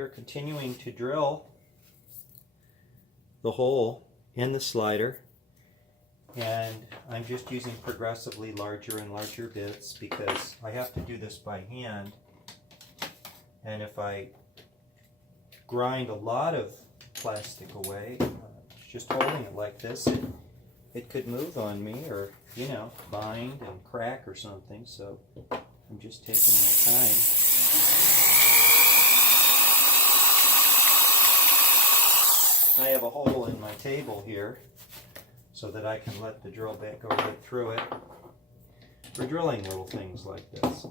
We're continuing to drill the hole in the slider, and I'm just using progressively larger and larger bits because I have to do this by hand, and if I grind a lot of plastic away, just holding it like this, it could move on me, or bind and crack or something, so I'm just taking my time. I have a hole in my table here so that I can let the drill bit go right through it for drilling little things like this.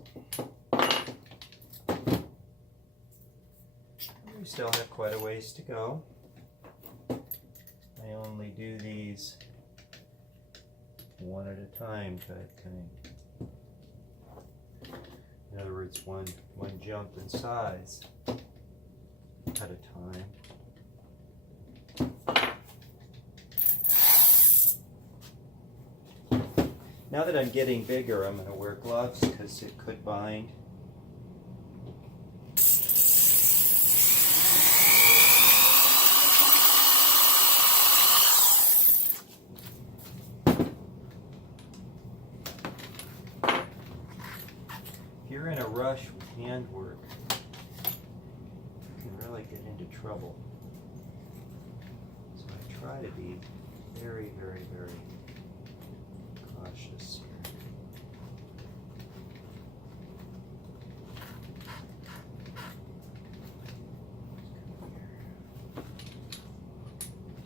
We still have quite a ways to go. I only do these one at a time type thing. In other words, one jump in size at a time. Now that I'm getting bigger, I'm going to wear gloves because it could bind. If you're in a rush with handwork, you can really get into trouble. So I try to be very, very, very cautious here.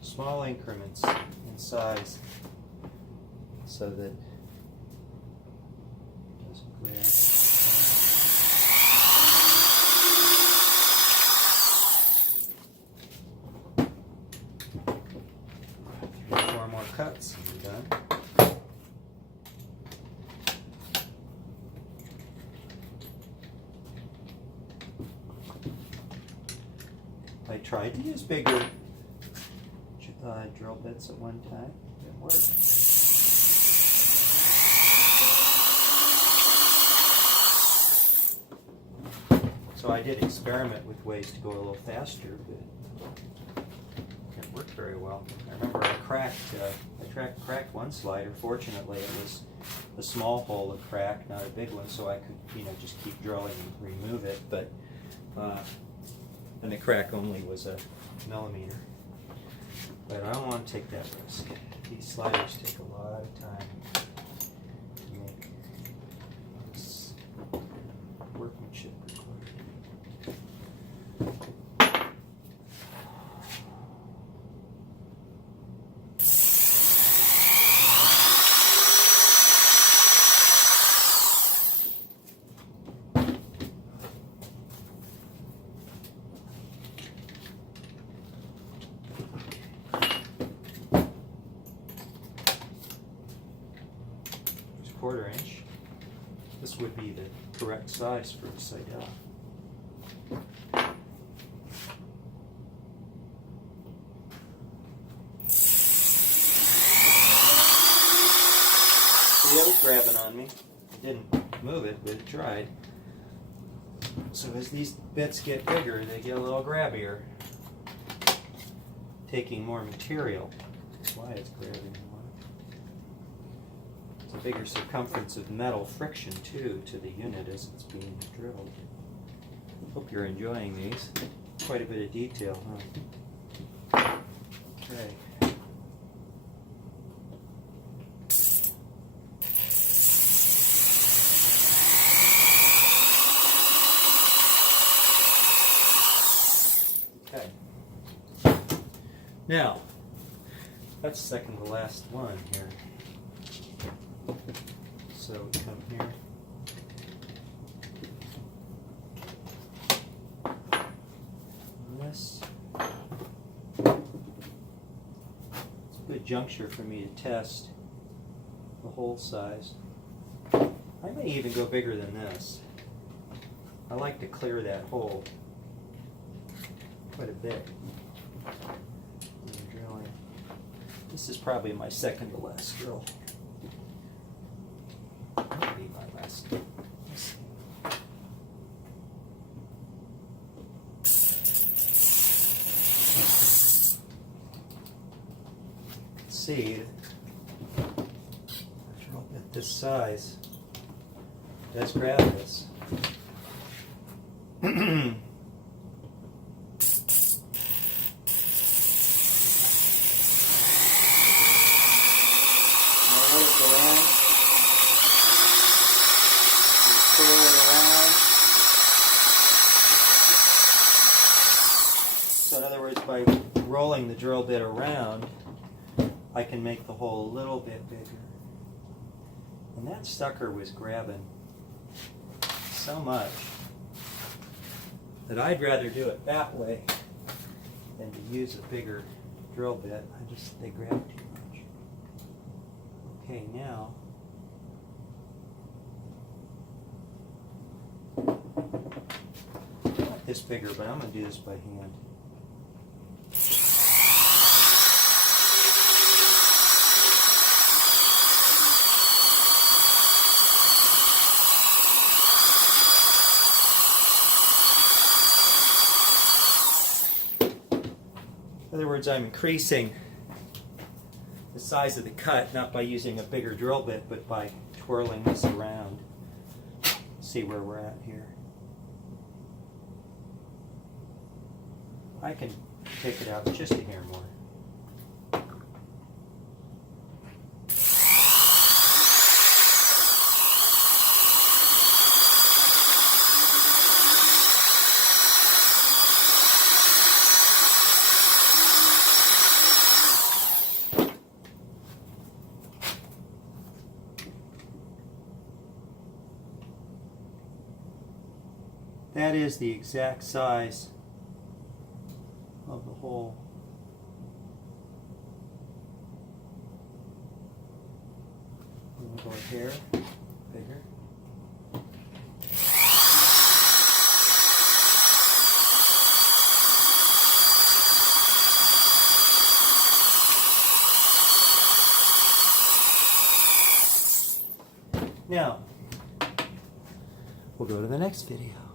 Small increments in size so that it doesn't glare. 3 or 4 more cuts and we're done. I tried to use bigger drill bits at one time. It worked. So I did experiment with ways to go a little faster, but it worked very well. I remember I cracked one slider. Fortunately, it was a small hole that cracked, not a big one, so I could just keep drilling and remove it. But and the crack only was a millimeter. But I don't want to take that risk. These sliders take a lot of time to make. This workmanship required. Quarter inch. This would be the correct size for the Seidel. See, it was grabbing on me. It didn't move it, but it tried. So as these bits get bigger, they get a little grabbier, taking more material. That's why it's grabbing more. It's a bigger circumference of metal friction too to the unit as it's being drilled. Hope you're enjoying these. Quite a bit of detail, huh? Okay. Okay. Now, that's second to last one here. So come here. This. It's a good juncture for me to test the hole size. I may even go bigger than this. I like to clear that hole quite a bit. This is probably my second to last drill. Maybe my last. see, a drill bit this size does grab this. So in other words, by rolling the drill bit around, I can make the hole a little bit bigger. And that sucker was grabbing so much that I'd rather do it that way than to use a bigger drill bit. They grab too much. Okay, now not this bigger, but I'm going to do this by hand. In other words, I'm increasing the size of the cut, not by using a bigger drill bit, but by twirling this around. See where we're at here. I can take it out just a hair more. That is the exact size of the hole. We'll go a hair bigger. Now, we'll go to the next video.